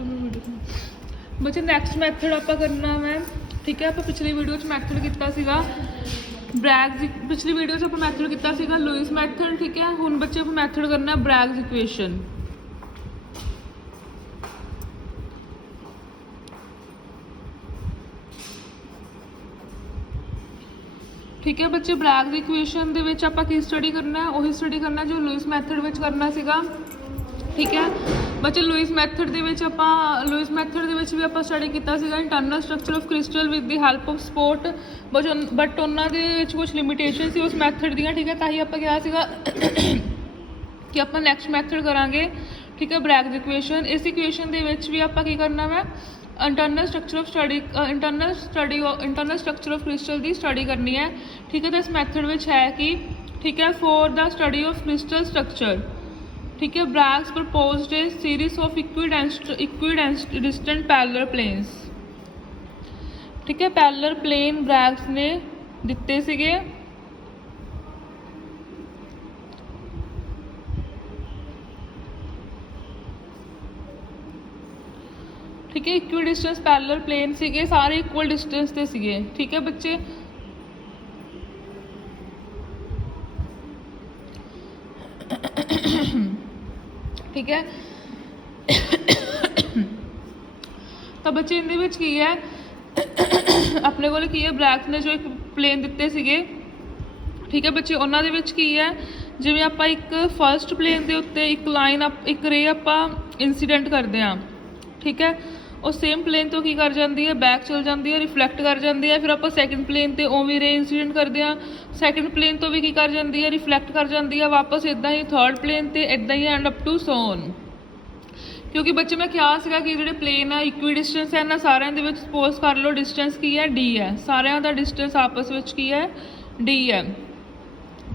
बच्चे next method आप करना मैं ठीक है। आप पिछली वीडियो मैथड किया ब्रैग्स पिछली वीडियो आप मैथड किया लुईस मैथड ठीक है। हुण बच्चे आप मैथड करना ब्रैग्स इक्वेशन ठीक है। बच्चे ब्रैग्स इक्वेशन दे विच आपां की स्टडी करना उही स्टडी करना जो लुईस मैथड विच करना सीगा ठीक है। बच्चे लुईस मैथड दे विच भी आपां स्टडी किया internal structure of crystal with the help of sport but उन्हां दे विच कुछ लिमिटेशन सी उस मैथड दियां ठीक है। तां ही आपां कहा सीगा कि आपां नैक्सट मैथड करांगे ठीक है ब्रैग्स इक्वेशन। इस इक्वेशन दे विच भी आपां की करना वा इंटरनल स्ट्रक्चर ऑफ क्रिस्टल की स्टडी करनी है ठीक है। तो इस मैथड विच है कि ठीक है for the study of crystal structure ठीक है Bragg's proposed a series of equidistant parallel planes ठीक है। पैरेलल प्लेन ब्रैग्स ने दिते सीगे ठीक है। इक्वल डिस्टेंस पैरेलल प्लेन सीगे सारे इक्वल डिस्टेंस ते सीगे ठीक है बच्चे। ठीक है तो बच्चे इहदे विच की है अपने कोल की है ब्रैग्स ने जो एक प्लेन दिते सीगे ठीक है बच्चे। उन्हां दे विच की है जिवें आपां एक फर्स्ट प्लेन दे उत्ते एक लाइन एक रे आपां इंसीडेंट करदे हां ठीक है। और सेम प्लेन तो की कर जाती है बैक चल जाती है रिफ्लैक्ट कर जाती है फिर आप सैकेंड प्लेन तो उवें रे इंसीडेंट करते हैं सैकेंड प्लेन तो भी की कर जाती है रिफ्लैक्ट कर जाती है वापस इदा ही थर्ड प्लेन तो इदा ही एंड अप टू सोन। क्योंकि बच्चे मैं क्या सीगा कि जो प्लेन है इक्वी डिस्टेंस है इन्होंने सारे सपोज कर लो डिस्टेंस की है डी है सारिਆਂ का डिस्टेंस आपस में की है डी है।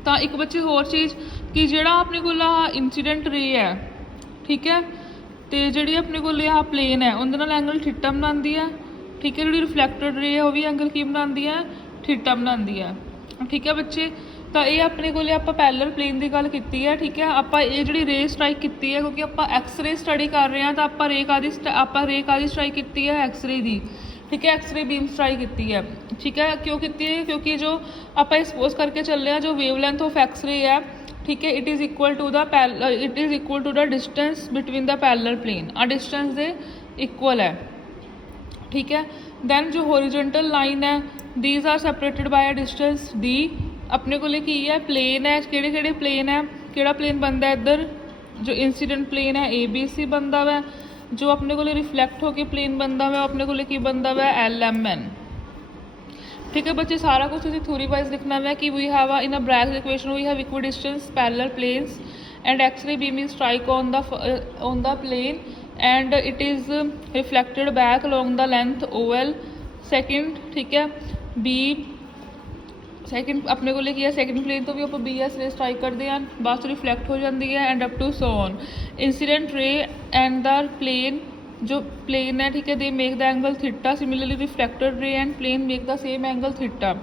तो एक बच्चे होर चीज़ कि जोड़ा अपने को इंसीडेंट रे है ठीक है तो जी अपने को प्लेन है उन्हें एंगल थीटा बनाती है ठीक है। जी रिफ्लैक्टेड रे है वह भी एंगल की बनाती है थीटा बनाती है ठीक है बच्चे। तो ये अपने को आप पैरेलल प्लेन की गल की है ठीक है। आप ये जी रे स्ट्राइक की है क्योंकि आप एक्सरे स्टडी कर रहे हैं तो आप रे का स्ट्राइक की है एक्सरे की ठीक है एक्सरे बीम स्ट्राइक की है ठीक है। क्यों की है क्योंकि जो आप सपोज करके चले हैं जो वेवलेंथ ऑफ एक्सरे है ठीक है it is equal to the distance between the parallel plane आ डिस्टेंस दे इक्वल है ठीक है। दैन जो हॉरिजॉन्टल लाइन है these are separated by a distance D. अपने को की है प्लेन है किहड़े प्लेन है किहड़ा प्लेन बनता है इधर जो इंसीडेंट प्लेन है ए बी सी बनता वै जो अपने को रिफ्लैक्ट होकर प्लेन बनता वै अपने को की बनता वै एल एम एन ठीक है बच्चे। सारा कुछ थ्योरी वाइज लिखना है कि we have in a Bragg's equation we have equidistance parallel planes and x-ray beam is strike on the plane and it is reflected back along the length O L second ठीक है। B second अपने को की है second plane तो भी आप B S रे स्ट्राइक करते हैं बाद रिफ्लैक्ट हो जाती है and up to so on incident ray and the plane जो प्लेन है ठीक है they make the angle theta similarly reflected ray and plane make the same angle theta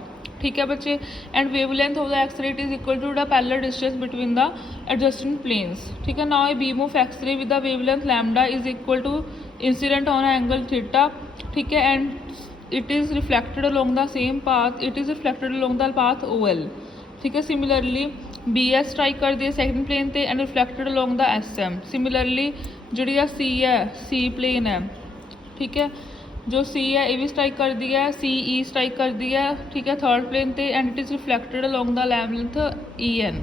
ठीक है बच्चे। And wavelength of the x-ray it is equal to the parallel distance between the adjusting planes ठीक है। Now a beam of x-ray with the wavelength lambda is equal to incident on angle theta ठीक है and it is reflected along the same path OL ठीक है। Similarly BS strike कर दी second plane ते and reflected along the SM। Similarly G C है C plane है ठीक है जो C है ये भी स्ट्राइक कर दी है CE स्ट्राइक कर दी है ठीक है थर्ड प्लेन ते and it is reflected along the length EN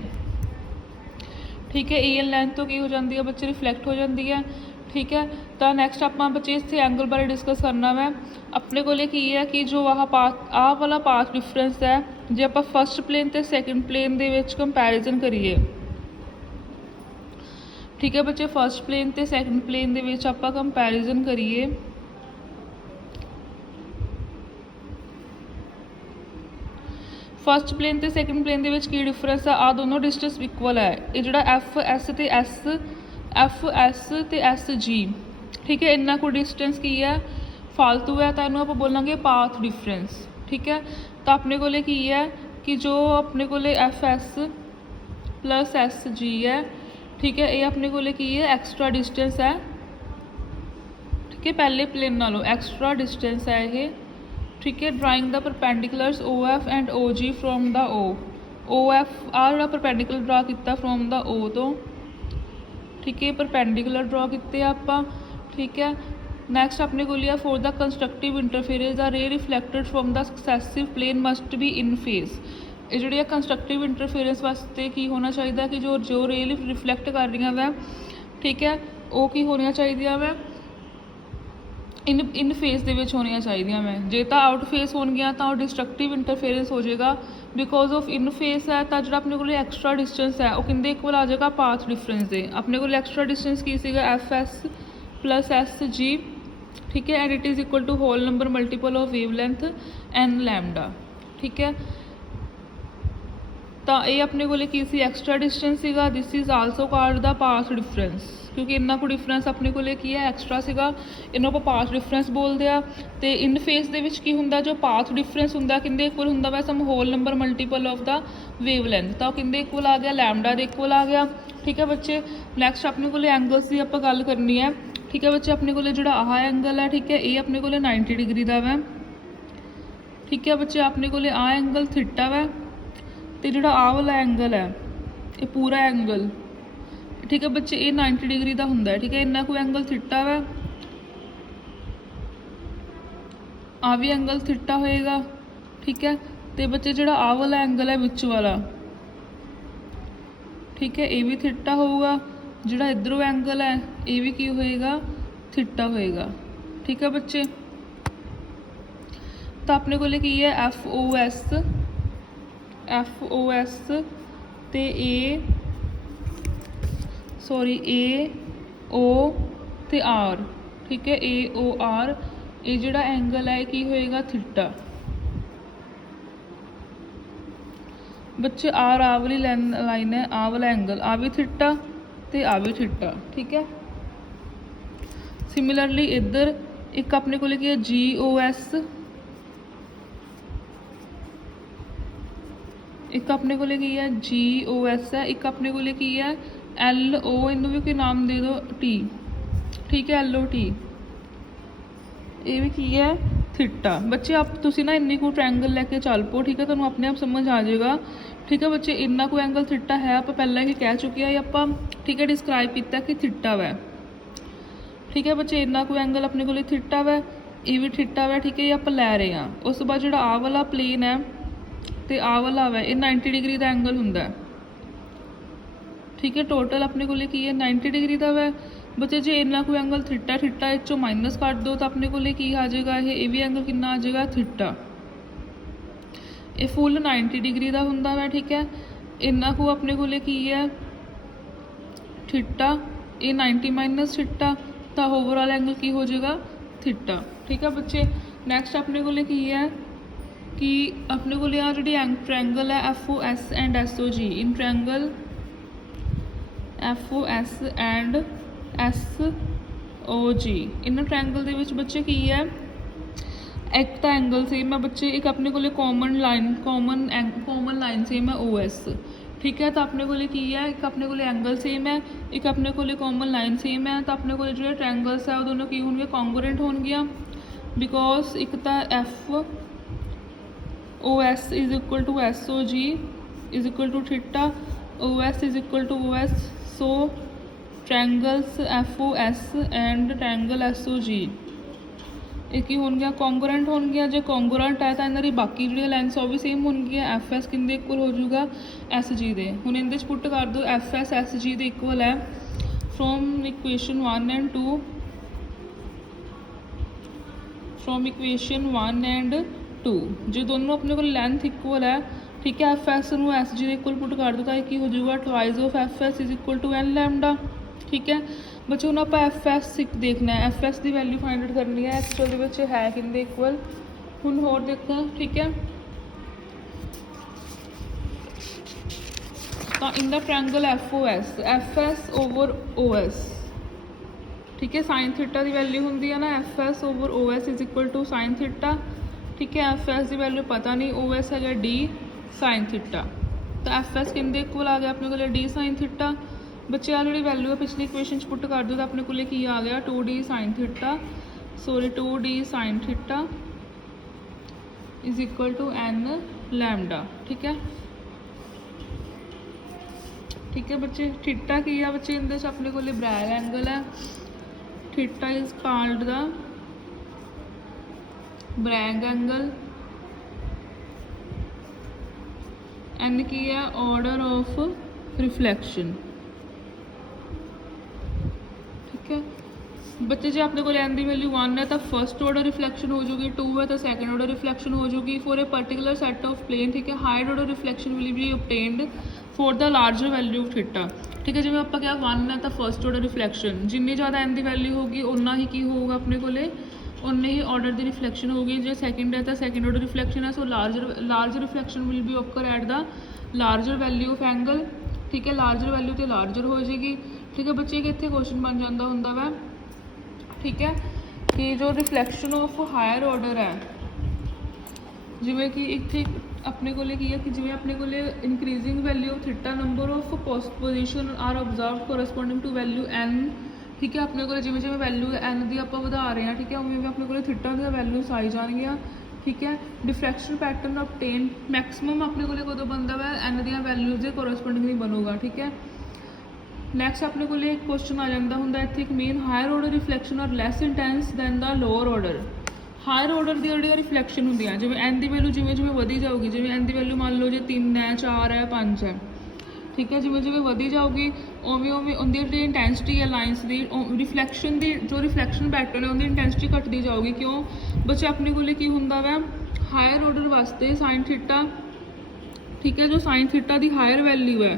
ठीक है। EN लेंथ तो की हो जाती है बच्चे रिफ्लैक्ट हो जाती है ठीक है। तो नैक्सट आप बच्चे इतने एंगल बारे डिस्कस करना वै अपने को की है कि जो आह वाला पाथ डिफरेंस है जो आप फर्स्ट प्लेन तो सैकेंड प्लेन के कंपैरिजन करिए ठीक है बच्चे। फर्स्ट प्लेन तो सैकेंड प्लेन के आप कंपैरिजन करिए फर्स्ट प्लेन तो सैकेंड प्लेन की डिफरेंस है आ दोनों डिस्टेंस इक्वल है ये जो एफ एस तो एस जी ठीक है इन्ना को डिस्टेंस की है फालतू है तो इन्हों आप बोलेंगे पाथ डिफरेंस ठीक है। तो अपने को की है कि जो अपने को एफ एस प्लस एस जी है ठीक है ये अपने को की है एक्स्ट्रा डिस्टेंस है कि पहले प्लेन नालों एक्स्ट्रा डिस्टेंस है ये, ठीक है। Drawing the perpendiculars O F and O G from the O F आ जो परपेंडिकुलर ड्रा किया फ्रॉम द ओ तो, ठीक है। परपेंडिकुलर ड्रा किए आप, ठीक है। नैक्सट अपने को लिया for the constructive interference the ray reflected from the successive plane must be in phase. ये जी कंस्ट्रक्टिव इंटरफेरेंस वास्ते की होना चाहिए कि जो रे रिफ्लैक्ट कर रही वै, ठीक है, वो की होनी चाहिए वै इन फेस दे विच होनी चाहिए वै। जे तो आउट फेस हो गया तो डिस्ट्रक्टिव इंटरफेरेंस हो जाएगा। बिकॉज ऑफ इन फेस है तो जो अपने को एक्स्ट्रा डिस्टेंस है वो कहते इक्वल आ जाएगा पाथ डिफरेंस दे। अपने को एक्स्ट्रा डिस्टेंस की सीगा F S plus S G, ठीक है। And it is equal to whole number multiple of wave length N lambda, ठीक है। तो ये अपने को एक्स्ट्रा डिस्टेंस सीगा। This is also called the path difference, क्योंकि इन्ना को डिफरेंस अपने को की है एक्स्ट्रा सीगा, इन्हों को पाथ डिफरेंस बोलते हैं। तो इन फेस दे विच की हुंदा जो पाथ डिफरेंस हुंदा किंदे इक्वल हुंदा वै some whole number multiple of the wavelength, तो किंदे इक्वल आ गया लैमडा दे इक्वल आ गया, ठीक है बच्चे। नैक्सट अपने को एंगल्स की आप गल करनी है, ठीक है बच्चे। अपने को जो आह एंगल है, ठीक है, ये अपने को 90 डिग्री का वै, ठीक है बच्चे। अपने को आ एंगल थीटा वै, तो जो आ वाला एंगल है ये पूरा एंगल, ठीक है बच्चे, ये 90 डिग्री का होंगे, ठीक है। इन्ना कोई एंगल थीटा वै, आ भी एंगल थीटा होएगा, ठीक है। तो बच्चे जो आ वाला एंगल है विच वाला, ठीक है, ये भी थीटा होगा। जो इधरों एंगल है ये भी की होएगा थीटा होएगा, ठीक है बच्चे। तो अपने को की है एफ ओ एस ते ए ओ ते आर, ठीक है, ए ओ आर। ये जोड़ा एंगल है की होएगा थीटा बच्चे। आर आ वाली लाइन है, आ वाला एंगल आ भी थीटा ते आ भी थीटा, ठीक है। सिमिलरली इधर एक अपने को की है जी ओ एस, एक अपने को की है जी ओ एस है, एक अपने को की है एल ओ, इनू भी कोई नाम दे दो टी, ठीक है, एल ओ टी। ये भी की है थीटा बच्चे। आप तुसी ना इन्नी को ट्रैंगल लैके चल पो, ठीक है, तुहानू अपने आप समझ आ जाएगा, ठीक है बच्चे। इन्ना को एंगल थीटा है, आप पहले ही कह चुके हैं आप, ठीक है, डिस्क्राइब किया कि थीटा वै, ठीक है बच्चे। इन्ना को एंगल अपने को थीटा वै, ये भी थीटा वै, ठीक है, ये आप लै रहे हैं। उस बाद जो आ वाला प्लेन है तो आ वाला वै, ये 90 डिग्री का एंगल होंगे, ठीक है। टोटल अपने को की है 90 डिग्री का वै बच्चे। जो इन्ना कोई एंगल थीटा थीटा इचों माइनस कर दो तो अपने को की आ जाएगा ये भी एंगल कितना आ जाएगा थीटा। ये फुल 90 डिग्री का होंगे वै, ठीक है। इन्ना को अपने को की है थीटा, ये 90 माइनस थीटा, तो ओवरऑल एंगल की हो जाएगा थीटा, ठीक है बच्चे। नैक्सट अपने को की है कि अपने को आ जी ट्रैंगल है F O S and S O G. In triangle F O S and S O G, in triangle के विच बच्चे की है एक तो एंगल सेम है बच्चे, एक अपने को कॉमन लाइन सेम है ओ एस, ठीक है। तो अपने को की है एक अपने को एंगल सेम है, एक अपने को कॉमन लाइन सेम है। तो अपने को जो ट्रैंगल्स है वो दोनों की होंगे कॉन्ग्रुएंट होंगे, बिकॉज एक तो F O S is equal to S O G is equal to theta, O S is equal to O S. So triangles F O S and triangle S O G एक ही होंगे congruent होंगे। जो congruent है तो इन्हों की बाकी जो लाइन्स वो भी सेम होंगे, एफ एस किंदे इक्वल हो जाऊगा एस जी दे। हुण इहदे च पुट कर दो एफ एस जी दे इक्वल है from equation 1 and 2, from equation 1 and 2 जो दोनों अपने को लेंथ इक्वल है, ठीक है। एफ एस नू एस जी दे इक्वल पुट कर दो तो एक ही हो जाएगा twice of F S is equal to N lambda, ठीक है बच्चे। हम आप एफ एस देखना है, एफ एस की वैल्यू फाइंड आउट करनी है एक्चुअल बच्चे है किंदे इक्वल। हुण होर देखो, ठीक है। तो in the triangle F S over O S, ठीक है, साइन थीटा की वैल्यू होंगी है ना, F S over O S is equal to sine theta, ठीक है। एफ एस की वैल्यू पता नहीं, ओ एस है डी साइन थीटा। तो एफ एस किंदे इक्वल आ गया अपने को डी साइन थीटा बच्चे। आ जी वैल्यू है पिछली इक्वेशन पुट कर दो तो अपने को की आ गया 2D sine theta sorry 2d sin theta is equal to n lambda. ठीक है, ठीक है बच्चे। थीटा की है बच्चे, इनके अपने को ब्रैग एंगल है। Theta is called the Bragg angle. N की है ऑर्डर ऑफ रिफ्लैक्शन। ठीक है बच्चे, जो अपने को एन की वैल्यू 1 है तो फर्स्ट ऑर्डर रिफ्लैक्शन हो जाएगी, 2 है तो सैकेंड ऑर्डर रिफ्लैक्शन हो जाएगी for a particular set of plane. ठीक है, higher order reflection will be obtained for the larger value of theta. ठीक है, जिवें आपां क्या 1 है तो फर्स्ट ऑर्डर रिफ्लैक्शन, जिन्नी ज़्यादा एन की वैल्यू होगी उन्ना ही की होगा अपने को उन्ने ही ऑर्डर की रिफ्लैक्शन होगी। जो सैकेंड है तो सैकेंड ऑर्डर रिफ्लैक्शन है, so larger reflection will be occur at the larger value of angle. ठीक है, लार्जर वैल्यू तो लार्जर हो जाएगी। ठीक है बच्चे, कि इत्थे क्वेश्चन बन जाता होंदा वै। ठीक है, कि जो रिफ्लैक्शन ऑफ हायर ऑर्डर है, जिमें कि इत्थे अपने को की है कि जिमें अपने को increasing value of theta number of position are observe corresponding to value N. ठीक है, अपने को जिमें जिमें वैल्यू एन की आप वधा रहे हैं, ठीक है, उमें अपने को थीटा दी वैल्यूज आई जाएगी। ठीक है, डिफ्रैक्शन पैटर्न ऑब्टेन मैक्सिमम अपने को कदों बनता है एन दी वैल्यूज के कोरसपोंडिंग नहीं बनूगा। ठीक है, नैक्सट अपने को एक क्वेश्चन आ जाता होंगे इत्थे एक main, higher order reflection are less intense than the lower order. Higher order की जो रिफ्लैक्शन होंगे जिवें एन की वैल्यू जिमें जिमें वधी जाऊगी, जिवें एन की वैल्यू मान लो जो 3 है 4 है 5 है। ठीक है, जिमें जिमें वधी जाऊगी उवें उवें उनकी जी इंटेंसिटी है लाइन्स की रिफ्लैक्शन की जो रिफ्लैक्शन पैटर्न है उनकी इंटेंसिटी घटती जाऊगी। क्यों बच्चे, अपने को की होंदा वै हायर ऑर्डर वास्ते साइन थीटा। ठीक है, जो साइन थीटा की हायर वैल्यू है,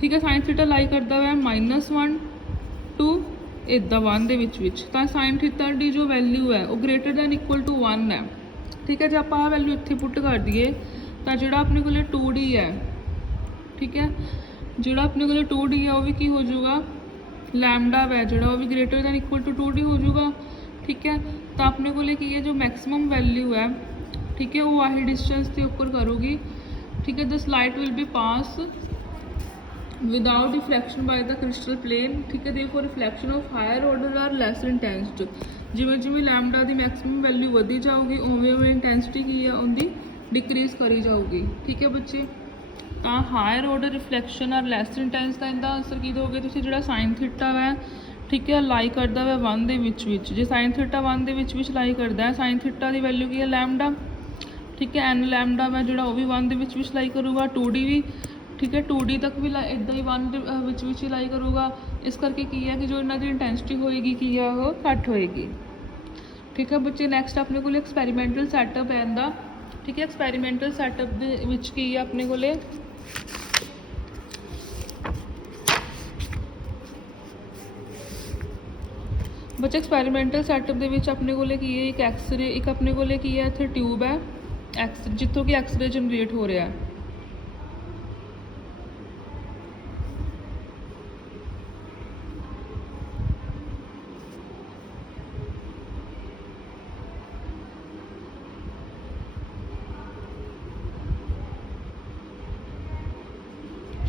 ठीक है, साइन थीटा लाई करता है -1 टू इदा 1 दे विच तो साइन थीटा की जो वैल्यू है वो ग्रेटर दैन इक्वल टू 1 है। ठीक है, जो आप वैल्यू इत्थे पुट कर दिए तो जोड़ा अपने को 2d है। ठीक है, जोड़ा अपने को 2d है वो भी की हो जाऊगा लैम्डा वै जोड़ा वो भी greater than equal to 2d हो जाऊगा। ठीक है, तो अपने को की है जो मैक्सिमम वैल्यू है, ठीक है, वो आही डिस्टेंस के ऊपर करूँगी। ठीक है, this light will be pass without reflection by the crystal plane. ठीक है, देखो reflection of higher order are less intensed. जिमें जिमें लैम्डा की मैक्सिमम वैल्यू वधी जाऊगी उवें उवें इंटेंसिटी की है उनकी डिक्रीज करी जाऊगी। ठीक है बच्चे, तो higher order reflection are less intense का इनका आंसर की दोगे तुसीं जिहड़ा साइन थीटा वै, ठीक है, लाई करता वै 1 दे विच जे साइन थीटा 1 दे विच लाई करता है, साइन थीटा की वैल्यू की है लैम्डा। ठीक है, एन लैम्डा वै जोड़ा वो भी 1 दे विच लाई करूँगा, 2d भी। ठीक है, 2d तक भी इदा ही 1 विच ही लाई करूँगा। इस करके की है कि जो इन्हों की इंटेंसिटी होएगी की है वो घट होएगी। ठीक है बच्चे, नैक्सट अपने को एक्सपैरीमेंटल सैटअप है इनका। ठीक है, एक्सपैरीमेंटल सैटअप दे विच की है अपने को बच्चे एक्सपैरीमेंटल सैटअप दे विच अपने को की है एक एक्सरे, एक अपने को की है इत्थे ट्यूब है एक्स जितों कि एक्सरे जनरेट हो रहा है।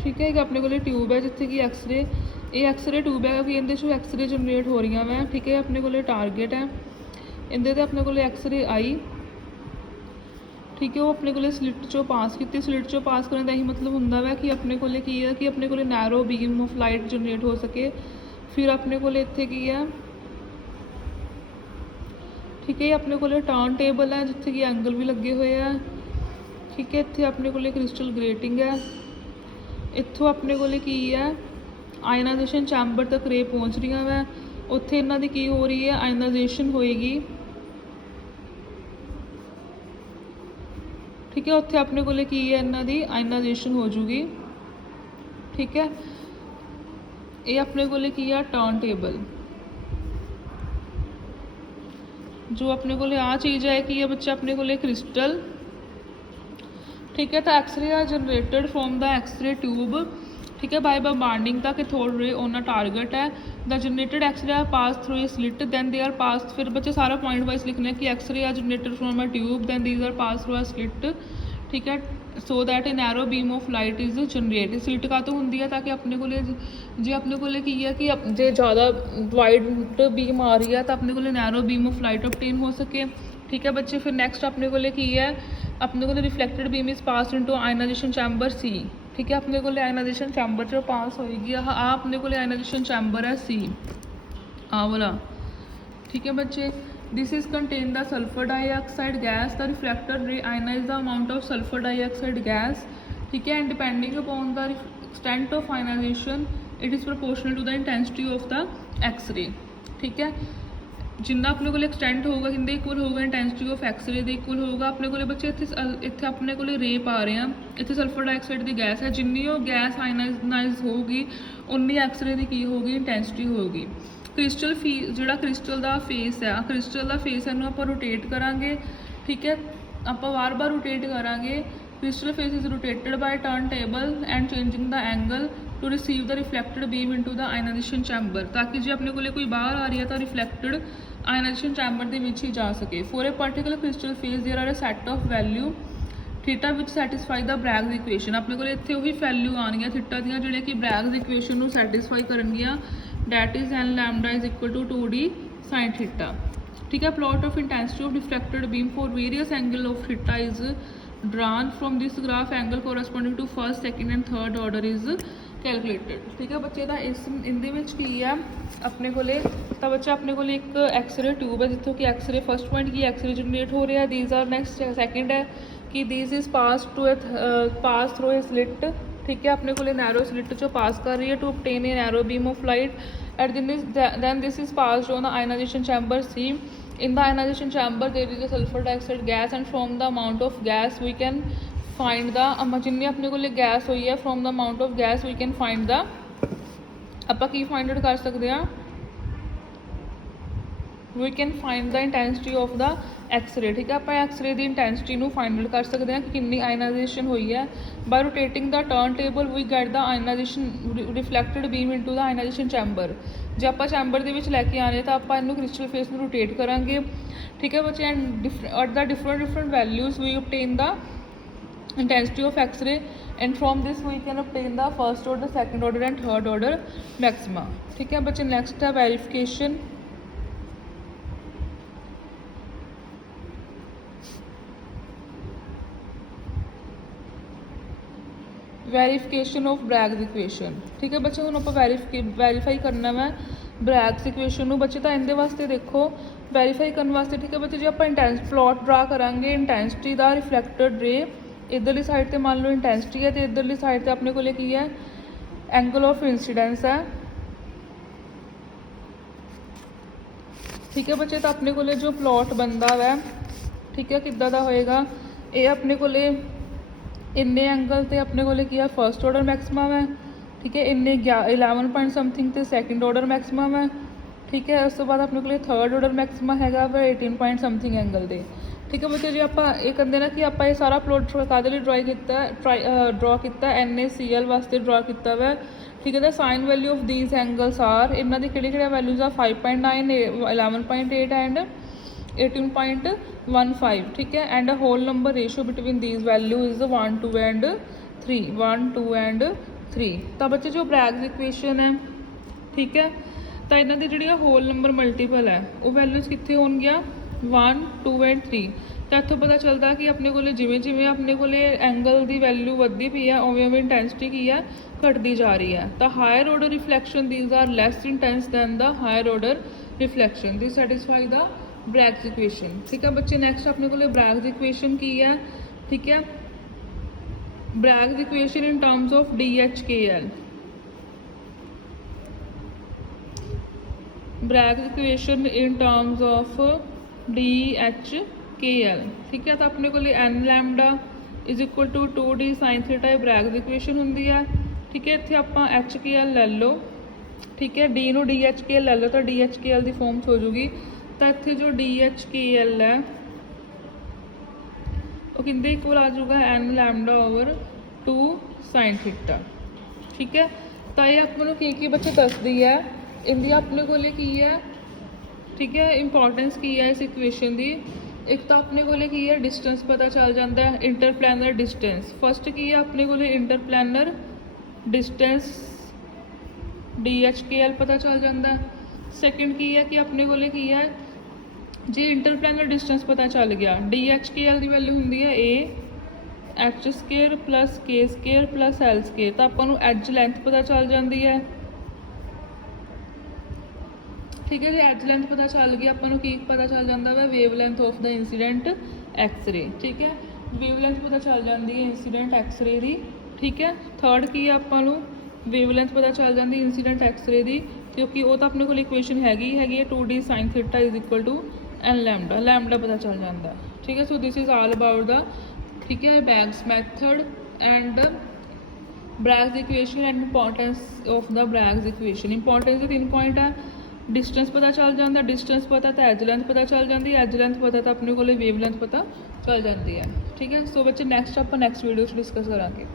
ठीक है, एक अपने को ट्यूब है जिथे कि एक्सरे ये एक्सरे ट्यूब है कि इहदे चों एक्सरे जनरेट हो रही वै। ठीक है, अपने को टारगेट है इहदे ते अपने को एक्सरे आई। ठीक है, वो अपने को स्लिट चो पास की, स्लिट चो पास करने का यही मतलब होंदा वै कि अपने को की है कि अपने को narrow beam of light generate हो सके। फिर अपने को इत्थे की है, ठीक है, अपने को टर्न टेबल है जिथे कि एंगल भी लगे हुए हैं। ठीक है, इत्थे अपने को क्रिस्टल ग्रेटिंग है। इत्थों अपने को की है आयनाइजेशन चैम्बर तक रे पहुँच रही वै, उत्थे इन्हों की की हो रही है आयनाइजेशन होएगी। ठीक है, उत्थे अपने को की है इन्हों की आयनाइजेशन हो जूगी। ठीक है, ये अपने को की है टर्न टेबल। जो अपने को आ चीज़ है कि बच्चा अपने को क्रिस्टल। ठीक है, तो x-ray are generated from the x-ray tube. ठीक है, by bombarding the cathode ray on a target है। The generated x-ray are pass through a slit then they are pass, फिर बच्चे सारा पॉइंट वाइज लिखना है कि x-ray are generated from a tube then these are pass through a slit. ठीक है, so that a narrow beam of light is generate. Slit का तो होंगी है ताकि अपने को जे अपने को की है कि जे ज़्यादा वाइड बीम आ रही है तो अपने को narrow beam of light obtain हो सके। ठीक है बच्चे, फिर नैक्सट अपने को की है, अपने को reflected beam is pass into ionisation chamber C. ठीक है, अपने को आयनाइजेशन चैम्बर जो पास होएगी अपने को आयनाइजेशन चैम्बर है सी वाला। ठीक है बच्चे, this is contain the sulphur dioxide gas, the reflector ray ionise the amount of sulphur dioxide gas. ठीक है, and depending upon the extent of ionisation it is proportional to the intensity of the x-ray. ठीक है, जिन्ना अपने को extent होगा किंदे equal होगा इंटेंसिटी ऑफ एक्सरे दे इक्वल होगा। अपने को बच्चे इत्थे अपने को रे पा रहे हैं, इत्थे सल्फर डाइऑक्साइड की गैस है, जिन्नी वो गैस आयनाइज होगी उन्नी एक्सरे की की होगी इंटेंसिटी होगी। क्रिस्टल जोड़ा क्रिस्टल का फेस है, क्रिस्टल का फेस है आप रोटेट करांगे। ठीक है, आप बार बार रोटेट करांगे। Crystal face is rotated by turn table and changing the angle to receive the reflected beam into the ionisation chamber, ताकि जो अपने को कोई बाहर आ रही है तो रिफ्लैक्टेड आयनाइजेशन चैम्बर के विच ही जा सके। For a particular crystal face there are a set of value theta which satisfy the Bragg's equation. अपने को इत्थे वही वैल्यू आनियाँ थीटा दियाँ जिहड़ियां कि ब्रैग्स इक्वेशन नूं सैटिस्फाई करनगियां, that is N lambda is equal to 2d sin theta. ठीक है, plot of intensity of reflected beam for various angle of theta is drawn from this graph, angle corresponding to first second and third order is calculated. ठीक है बच्चे, का इस की है अपने को तो बच्चा अपने को एक एक्सरे ट्यूब है जितों कि एक्सरे फर्स्ट पॉइंट की एक्सरे जनरेट हो रहा है। दीज आर नेक्स्ट सैकेंड है कि these is pass to pass through a slit. ठीक है, अपने को नैरो स्लिट जो पास कर रही है to obtain a narrow beam of light at then this is passed on the ionization chamber C. In the ionization chamber there is a sulfur dioxide gas and from the amount of gas we can find the जिन्नी अपने को gas हुई है from the amount of gas we can find the ਆਪਾਂ ਕੀ find out कर सकते हैं, we can find the intensity of the x-ray. ठीक है, आप एक्सरे की इंटेंसिटी ਨੂੰ फाइंड आउट कर सकते हैं कि कितनी आयनाइजेशन हुई है। By rotating the turn table we get the ionisation reflected beam into the ionisation chamber. जो आप चैम्बर के लैके आने तो आप इनू क्रिस्टल फेस में रोटेट करांगे। ठीक है बच्चे, and at the different values we obtain the intensity of x-ray and from this we can obtain the first order, second order and third order maxima। ठीक है बच्चे, नेक्स्ट है verification. Verification of Bragg's equation. ठीक है बच्चे, हम आप verify करना वा ब्रैग्स इक्वेशन बच्चे, तो इहदे वास्ते देखो वेरीफाई करने वास्ते। ठीक है बच्चे, जो आप इंटेंस प्लॉट ड्रा करांगे इंटेंसिटी का रिफ्लैक्टेड रे, इधरली साइड पर मान लो इंटेंसिटी है तो इधरली साइड पर अपने को की है एंगल ऑफ इंसीडेंस है। ठीक है बच्चे, तो अपने को जो प्लॉट बनता वै, ठीक है किदा दा होएगा, ये अपने को इन्ने एंगल तो अपने को की है फर्स्ट ऑर्डर मैक्सिमम है। ठीक है, इन्ने 11 पॉइंट समथिंग तो सैकेंड ऑर्डर मैक्सिमम है। ठीक है, उस तो बाद अपने को थर्ड ऑर्डर मैक्सिमम हैगा 18 पॉइंट समथिंग एंगल दे। ठीक है बच्चे, जो आप ये कहते हैं ना कि आप ये सारा प्लॉट कादे ड्रॉ किया ड्रॉ किया NaCl वास्ते ड्रॉ किया वै। ठीक है, the sine value of these angles are, इन्हों की किहड़ी वैल्यूज़ आ 5.9 11.8 एंड 18.15। ठीक है, and whole number ratio between these value is 1 2 and 3 1 2 and 3। तो बच्चे जो ब्रैग्स इक्वेशन है, ठीक है, तो इन्हों की जी होल नंबर मल्टीपल है वो वैल्यूज़ कितने हो गया 1 2 एंड 3। तो इतों पता चलता कि अपने को जिमें जिमें अपने को एंगल की वैल्यू बढ़ती पई है उवें उवें इंटेंसिटी की है घटती जा रही है। तो higher order reflection these are less intense than the higher order reflection, this satisfy the Bragg's equation. ठीक है बच्चे, नेक्स्ट अपने को ब्रैग्स इक्वेशन की है। ठीक है, Bragg's equation in terms of DHKL, Bragg's equation in terms of DHKL। ठीक है, तो अपने को n lambda is equal to 2d sin theta Bragg's equation होंगी है। ठीक है, इतने आप HKL ले लो। ठीक है, D नू DHKL ले लो तो DHKL की फॉर्म हो जूगी। तो इतने जो DHKL है वो किंदे इक्वल आ जाऊगा n lambda over 2 sin theta. ठीक है, तो ये अपने की बच्चे दसदी है, इनकी अपने को की है। ठीक है, इंपॉर्टेंस की है इस इक्वेशन की ਇੱਕ ਤਾਂ ਆਪਣੇ ਕੋਲੇ ਕੀ ਹੈ ਡਿਸਟੈਂਸ ਪਤਾ ਚੱਲ ਜਾਂਦਾ ਹੈ, ਇੰਟਰਪਲੈਨਰ ਡਿਸਟੈਂਸ। ਫਸਟ ਕੀ ਹੈ ਆਪਣੇ ਕੋਲੇ ਇੰਟਰਪਲੈਨਰ ਡਿਸਟੈਂਸ DHKL ਪਤਾ ਚੱਲ ਜਾਂਦਾ। ਸੈਕਿੰਡ ਕੀ ਹੈ ਕਿ ਆਪਣੇ ਕੋਲੇ ਕੀ ਹੈ, ਜੇ ਇੰਟਰਪਲੈਨਰ ਡਿਸਟੈਂਸ ਪਤਾ ਚੱਲ ਗਿਆ, DHKL ਦੀ ਵੈਲਿਊ ਹੁੰਦੀ ਹੈ H square plus K square plus L square. ਤਾਂ ਆਪਾਂ ਨੂੰ ਐਜ ਲੈਂਥ ਪਤਾ ਚੱਲ ਜਾਂਦੀ ਹੈ, ਠੀਕ ਹੈ। ਜੇ ਐਜ ਲੈਂਥ ਪਤਾ ਚੱਲ ਗਈ, ਆਪਾਂ ਨੂੰ ਕੀ ਪਤਾ ਚੱਲ ਜਾਂਦਾ ਵਾ, wavelength of the incident x-ray, ਠੀਕ ਹੈ। ਵੇਵ ਲੈਂਥ ਪਤਾ ਚੱਲ ਜਾਂਦੀ ਹੈ ਇੰਸੀਡੈਂਟ ਐਕਸ-ਰੇ ਦੀ, ਠੀਕ ਹੈ। ਥਰਡ ਕੀ ਹੈ, ਆਪਾਂ ਨੂੰ ਵੇਵ ਲੈਂਥ ਪਤਾ ਚੱਲ ਜਾਂਦੀ ਇੰਸੀਡੈਂਟ ਐਕਸ-ਰੇ ਦੀ, ਕਿਉਂਕਿ ਉਹ ਤਾਂ ਆਪਣੇ ਕੋਲ ਇਕੁਏਸ਼ਨ ਹੈਗੀ ਹੈ 2D sin θ = n lambda, lambda ਪਤਾ ਚੱਲ ਜਾਂਦਾ, ਠੀਕ ਹੈ। ਸੋ this is all about the, ਠੀਕ ਹੈ, bags method and Bragg's equation and importance of the Bragg's equation। Importance ਦੇ 3 ਪੁਆਇੰਟ ਹੈ, ਡਿਸਟੈਂਸ ਪਤਾ ਚੱਲ ਜਾਂਦਾ, ਡਿਸਟੈਂਸ ਪਤਾ ਤਾਂ ਐਜ ਲੈਂਥ ਪਤਾ ਚੱਲ ਜਾਂਦੀ, ਐਜ ਲੈਂਥ ਪਤਾ ਤਾਂ ਆਪਣੇ ਕੋਲੇ ਵੇਵ ਲੈਂਥ ਪਤਾ ਚੱਲ ਜਾਂਦੀ ਹੈ, ਠੀਕ ਹੈ। ਸੋ ਬੱਚੇ ਨੈਕਸਟ ਆਪਾਂ ਨੈਕਸਟ ਵੀਡੀਓ 'ਚ ਡਿਸਕਸ ਕਰਾਂਗੇ।